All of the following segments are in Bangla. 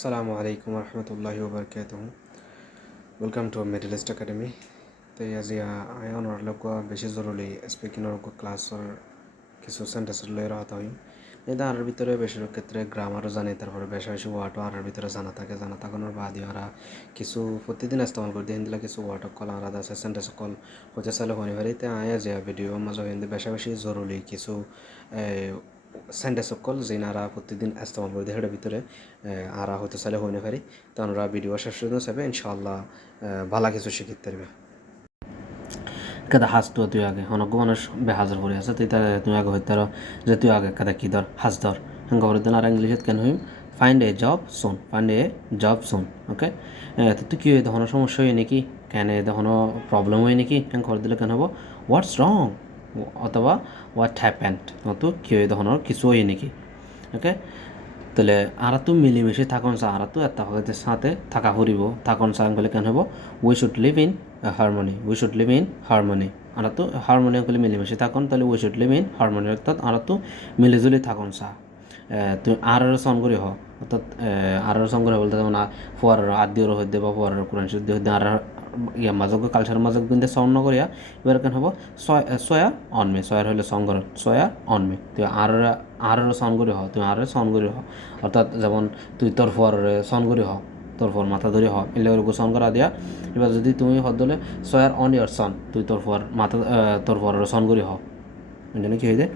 আসসালামু আলাইকুম রহমতুল্লাহি ওবরকাতুহু welcome to Middle East academy তো আজি আয়নৰ লগ বেছি জৰুৰী স্পিকিঙৰ ক্লাছৰ কিছু সেন্টেন্স লৈ রাখা হয় এটা আরর ভিতরে বেশিরভাগ ক্ষেত্রে গ্রামারও জানে তারপরে বেশি বেশি ওয়ার্ডও আরর ভিতরে জানা থাকানোর বাদে ওরা কিছু প্রতিদিন ইস্তেমাল করে দিয়ে কিছু ওয়ার্ড কল আলাদা আছে সেন্টেন্স কল হতে চালে হয়ে পারি তো আয়া যে ভিডিও মাঝে হিন্দি বেশি বেশি জরুরি কিছু সেন্টেন্স কল যেনারা প্রতিদিন ইস্তেমাল করে দিয়ে সেটার ভিতরে আরা হতে চালে হয়ে পারি তো আমরা ভিডিও শেষ পর্যন্ত চাইবে ইনশাআল্লাহ ভালো কিছু শিখিতে পারবে kada হাসতো তুই আগে অনেক মানুষ বেহাজর করে আছে তুই তার তুমি আগে হইতে যে তুই আগে kada কি ধর হাস ধর হ্যাঁ খবর দেন আর ইংলিশত কেন হইম ফাইন্ড এ জব সুন ওকে তো তুই কি হয়ে তখন সমস্যা হয় নাকি কেন তখন প্রবলেম হয় নাকি হ্যাঁ খবর দিলে কেন হবো হোয়াটস রং অথবা হোয়াট হ্যাপেন্ড তো কি হয়ে তখন কিছু হয় নাকি ওকে তাহলে আর তো মিলেমিশে থাকুন চা আর তো একটা সাথে থাকা ফুরিব থাকুন চা বলে কেন হবো we should live in harmony আর তো হারমোনি বলে মিলেমিশে থাকুন তাহলে we should live in harmony অর্থাৎ আর তো মিলেজুলি থাকুন চা তুমি আর সন করে হ অর্থাৎ আর সন করে বলতে যেমন ফোয়ার আদিওর হইতে বা ফোয়ার কোরআন শব্দ হইতে আর ইয়া মাজক কালচার মাজক কিন্তু সাউন্ড নকরিয়া এবার কেন হবো সয়া অনমে সয়ার হলে সংগর সয়া অনমে তুই আর সন করে হ তুমি আর সন করে হ অর্থাৎ যেমন তুই তোর ফর সন করে হ তোর ফর মাথা ধরে হ এলে ওরকম সন করা দিয়া এবার যদি তুমি হদলে সয়ার অন ইয়ার সন তুই তোর ফর মাথা তোর ফর সন করে হ এটা কি হয়ে যায়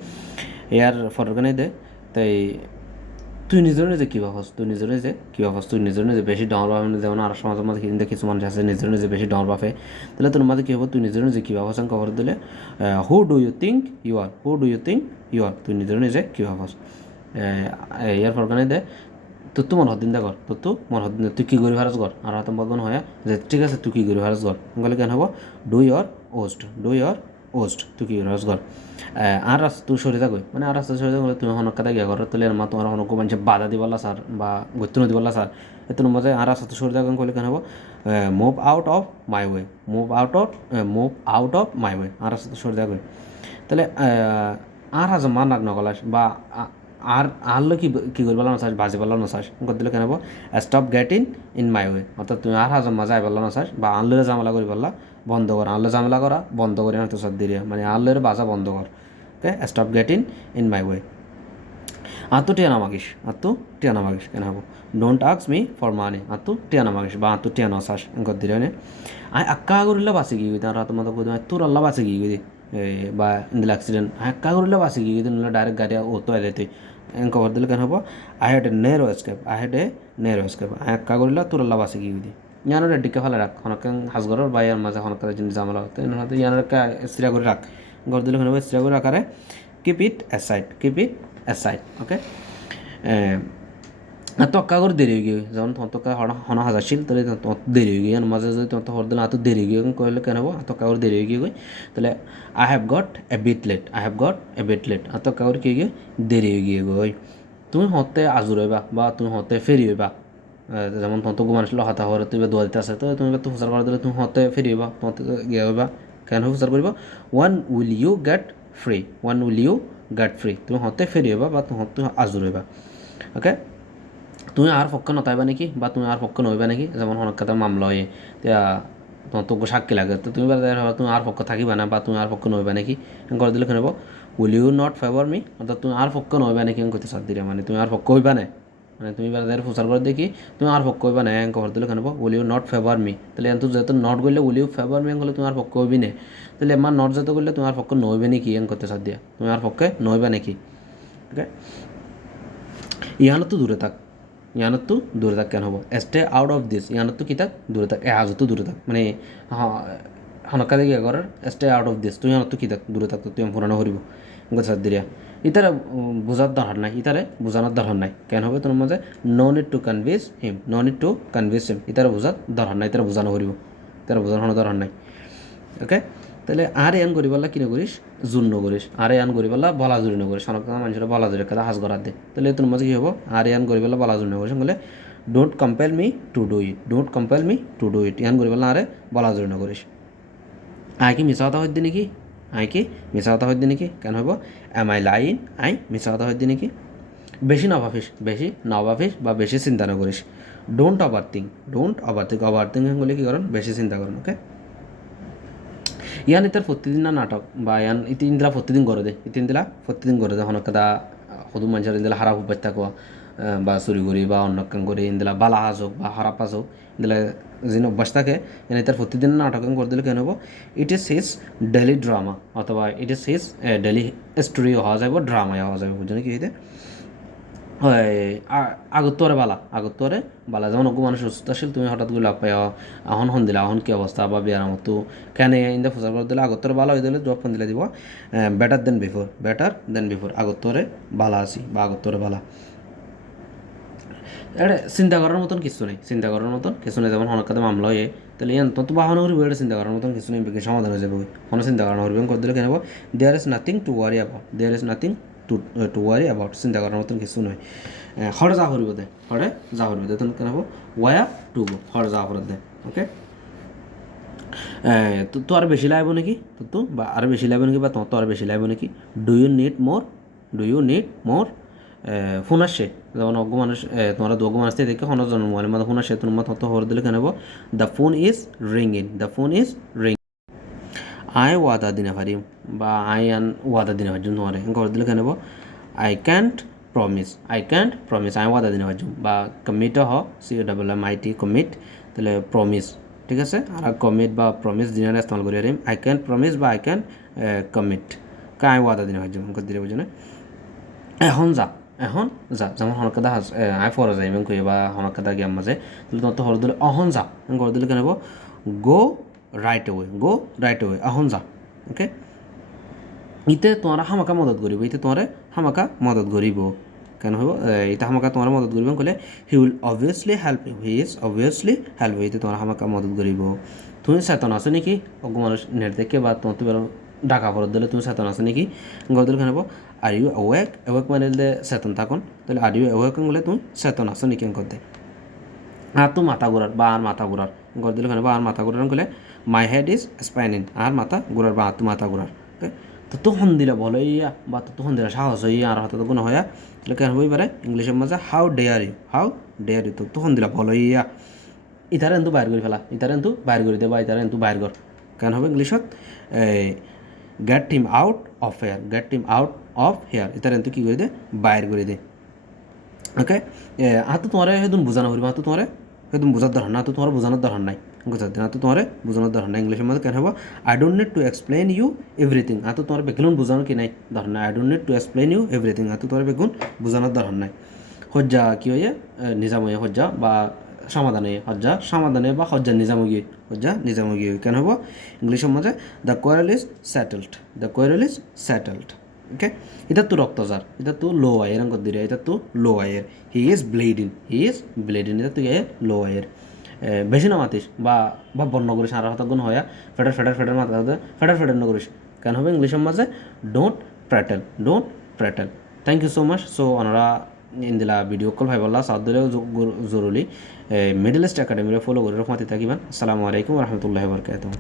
ইয়ার ফরক নেই দে তাই তুই নিজের নিজে কী ভাবস তুই নিজের নিজে বেশি ডর পাবে যেমন আর সমাজের মধ্যে কিন্তু কিছু মানুষ আছে নিজের নিজে বেশি ডর পাবে তাহলে তোর মাঝে কী হবো তুই নিজের নিজে কী ভাবস খবর দিলে who do you think you are তুই নিজের নিজে কী ভাবস ইয়ার ফরকানে দে তোর তো মন হদ্দিন দা কর তোর তো মন হদ্দিন তুই কী করি ভারস কর আর হয়তো মগন হয় যে ঠিক আছে তুই কী করি ভারস কর বলে কেন হবো ডু ইয়র ওস্ট তুই কী রস কর আর রাস্তা তুই সরে থাকবে মানে আর রাস্তা সরে থাকলে তুমি হনক কাদা গিয়া করো তাহলে মা তোমার হনক মানুষ বাধা দিবলা স্যার বা গত্য দিবলা স্যার এত মজা আর রাস্তা তো সরে থাকবেন করলে কেন হবো move out of my way আর রাস্তা তো সরে থাকবে তাহলে আর হাজ মা নাক নকলাস বা আর আরলো কী করি পেলাম চাস বাজে পেলাম না চাস দিলে কেন হবো stop get in my way অর্থাৎ তুমি আর হাজ মজা পেলাম না চাস বা আনলে ঝামেলা করি পেলা বন্ধ কর আনলে ঝামেলা করা বন্ধ করি না তো সব দিয়ে মানে আনলের বাজা বন্ধ কর okay stop get in my way আর তো টিয়ানা মাগিস কেন হবো ডোন্ট আক্স মি ফর মানি আর তো টিয়ানা মাগিস বা তো টিয়ানা চাস দিলে মানে আয় আক্কা করিলে বাঁচি গিয়ে আর তোমার তোর আল্লাহ বাঁচি গিয়ে বা ইন্দিল অ্যাক্সিডেন্ট আক্কা করিলে বাঁচি গিয়ে নহলে ডাইরেক্ট গাড়ি ও তো এলে খবর দিলে কেন হবো I had a narrow escape Hakka করিলে তোর আল্লাহ বাঁচি গিয়ে দিই ইয়ানোর এডিকে ফেলে রাখ হনকে হাজগরের বা ইয়ার মাঝে হনকার জিনিস জামালা হতো ইয়ানোর স্থিরা করে রাখ ঘর দিলে কেন স্থিরা করে রাখারে কিপ ইট অ্যাসাইড ওকে তক্কা করে দেরি হয়ে গিয়ে যেমন তক্কা হনা হাজারছিল তাহলে দেরি হয়ে গিয়ে মাঝে যদি তোমার হর দিলে এত দেরি গিয়ে কইলে কেন হবো তক্কা করে দেরি হয়ে গিয়ে তাহলে I have got a bit late তক্কা করে কি গিয়ে দেরি হয়ে গিয়ে গই তুমি হতে আজুর হইবা বা তুমি হতে ফেরি হইবা যেমন তোমার তো ঘুমান ছিল হাতা হরে তুই দোয়া দিতে আসে তো তুমি তো হুসার করে দিলে তুমি হতে ফেরি হইবা তোমার গিয়ে হইবা কেন হুসার করিবা when will you get free তুমি হতে ফেরি হইবা বা তুমি হতে আজুর হইবা ওকে তুমি আর পক্ষ নতাইবা নাকি বা তুমি আর পক্ষ নইবা নাকি যেমন অনেক কথা মামলা হয়ে তোমার তো সাক্ষী লাগে তো তুমি তুমি আর পক্ষ থাকিবা না বা তুমি আর পক্ষ নইবা নাকি করে দিলে কেন will you not favour me অর্থাৎ তুমি আর পক্ষ নইবা নাকি করতে সাথ দিলে মানে তুমি আর পক্ষ হইবা না মানে তুমি বেড়াদের প্রচার করে দেখি তুমি আর পক্ষ হইবা না খবর দিলে কেন will you not favour me তাহলে এত যেহেতু নট করলে উইল ইউ ফেভার মি হলে তুমি আর পক্ষ হইবি না তাহলে আমার নট যেতে করলে তুমি আর পক্ষ নইবে নাকি করতে সাথ দিয়া তুমি আর পক্ষে নইবা নাকি ওকে ইয়ানত দূরে থাক কেন হবো স্টে আউট অফ দিস ইয়ানত কি থাক দূরে থাক আজও তো দূরে থাক মানে হনকা দেখি ঘরের স্টে আউট অফ দিস তুই ইয়ানত কি থাক দূরে থাক তুই পুরানো করিব গোসার দিরিয়া ইতারে বোঝার দরকার নাই বোঝানোর দরকার নাই কেন হবে তোমার মাঝে no need to convince him ইতারে বোঝার দরকার নাই ইতারে বোঝানো করিব ইতারে বোঝানোর দরকার নাই ওকে তাহলে আর এন করি পাল্লা কিনে করিস জুন নকরিস আর এন করি পাল্লা বলা জুড়ি নকরিস অনেক মানুষের বলা জুড়ে কথা হাজ করার দে তাহলে তোর মাঝে কী হবো আর এন করি পাল্লা বলা জুড়ি নকরিস বলে don't compel me to do it N করি পাল্লা আরে বলা জুড়ি নকরিস আয় কি মিশা কথা হইতে নাকি কেন হবো এম আই লাইন মিশা কথা হইতে নাকি বেশি না ভাবিস বা বেশি চিন্তা না করিস don't over think, over thinking হলে কি করেন বেশি চিন্তা করেন। ওকে, ইয়ান ইতার প্রতিদিন না নাটক বা ইয়ান ইতি ইন্দিলা প্রতিদিন করে দে, প্রতিদিন করে দে হনকাদা সদু মানুষের ইন্দিলা হারা হুপাই থাকো বা চুরি করি বা অন্য কাম করে ইন্দিলা বালা হাজ হোক বা হারাপ হাজ হোক ইন্দিলা যিনি অভ্যাস থাকে এনে তার প্রতিদিন নাটক করে দিলে কেন হবো, it is his daily drama অথবা ইট ইজ হিজ ডেলি স্টোরিও হওয়া যাবে, ড্রামায় হওয়া যাবে, বুঝলেন কি হইতে হয়। আগতরে বালা যেমন অগু মানুষ সুস্থ আসিল তুমি হঠাৎ করে লাভ পাই এখন হন দিলা এখন কি অবস্থা বা বিয়ার মতো কেন ইন্দা ফুচার করে দিলে আগতরে বালা হয়ে দিলে জব ফোন দিলে দিব বেটার দেন বিফোর আগতরে বালা আছি বা আগতরে বালা। এটা চিন্তা করার মতন কিছু নেই, যেমন হনকাতে মামলা হয়ে তাহলে ইয়ান তো বাহানো করি এটা চিন্তা করার মতন কিছু নেই, সমাধান হয়ে যাবে কোনো চিন্তা করানো করবে করে দিলে কেন there is nothing to worry about চিন্তা করার মতন কিছু নয়। হরে যা করিব দে তখন কেন হবো ওয়া টু গো হরে যা করে দে। ওকে, তো আর বেশি লাগবে নাকি তো বা আর বেশি লাগবে নাকি বা তোমার তো আর বেশি লাগবে নাকি, do you need more phone আসছে যেমন অজ্ঞ মানুষ তোমরা দু অজ্ঞ মানুষ থেকে দেখে হনজন মোবাইলের মধ্যে ফোন আসছে তোমার তত হরে দিলে কেন হবো the phone is ring I ওয়াদা দিনে পারিম বা আই আন ওয়াদা দিনে পারছুম তোমারে করে দিলে কেন হবো আই ক্যান্ট প্রমিস আই ওয়াদা দিনে পারছুম বা কমিট COMMIT কমিট তাহলে প্রমিস, ঠিক আছে। আর কমিট বা প্রমিস দিনের ইস্তেমাল করি আরিম আই ক্যান প্রমিস বা আই ক্যান কমিট আই ওয়াদা দিনে পারছুম করে দিলে বুঝে না। এখন যা যেমন হনকাদা আই ফর যাই ইমান কই বা হনকাদা গিয়াম মাঝে তাহলে তোমার তো হর দিলে অহন যা করে দিলে কেন হবো গো রাইট ওয়ে অহন যা। ওকে, ইতে তোমার হামাকা মদত করিব কেন হইব ইতে হামাকা তোমার মদত করিব কলে হি উইল অবভিয়াসলি হেল্প ইতে তোমার হামাকা মদত করিব। তুমি চেতন আছো নাকি অজ্ঞ মানুষ নেট দেখে বা তোমার তুমি ডাকা ফরত দিলে তুমি চেতন আছো নাকি গর দিলে কেন হবো আর ইউ অ্যাওয়েক মানে দিলে চেতন থাকুন তাহলে আর ইউ অ্যাওয়েক বলে তুমি চেতন আছো নাকি করতে। আর তো মাথা ঘোরার বা আর মাথা ঘোরার গর দিলে কেন আর মাথা ঘোরার কলে মাই হেড ইজ স্পাইনিং আর মাথা ঘোরার বা আর তো মাথা ঘোরার। ওকে, তো তখন দিলে বলো ইয়া বা তখন দিলে সাহস হইয়া আর হয়তো গুণ হইয়া তাহলে কেন হইব পারে ইংলিশের মাঝে হাউ ডেয়ার ইউ তো তখন দিলা বলো ইয়া ইতারে কিন্তু বাইর করে ফেলা বাইর করে দে বা ইতারে কিন্তু বাইর কর কেন হবে ইংলিশত get him out of here ইতারে কিন্তু কী করে দে বাইর করে দে। ওকে, তো তোমার সেদিন বোঝানো করিব তো তোমার সেদিন বোঝার দরকার না, তো তোমার বোঝানোর দরকার নাই বুঝাতে না, তো তোমার বোঝানোর দরকার নাই ইংলিশের মধ্যে কেন হবো I don't need to explain you everything তো তোমার বেগুন বোঝানো কি নাই দরকার নাই, I don't need to explain you everything তো তোমার বেগুন বোঝানোর দরকার নাই। হজ্জা কী হয়ে নিজাময়ে হজ্জা বা সমাধানে বা হজ্জা নিজামগি কেন হবো ইংলিশের মধ্যে দ্য কোয়ারেল ইজ সেটেলড। ওকে, এটা তো রক্তজার এটা তো লো আয়ের অঙ্ক দিলে এটা তো লো আয়ের হি ইজ ব্লিডিং এটা তো লো আয়ের বেশি না মাতিস বা বন্য করিস আর হতা গুণ হয়া ফেডার মাথা হতে ফেডার ন করিস কেন হবে ইংলিশের মাঝে don't prattle. Thank you so much. So ওনারা ইন্দিলা ভিডিও কল ভাই বললা সাথ দিলেও জরুরি মিডল ইস্ট একাডেমিরে ফলো করে রকমাতি থাকিবেন। আসসালামু আলাইকুম রহমতুল্লাহ বরকাতুহ।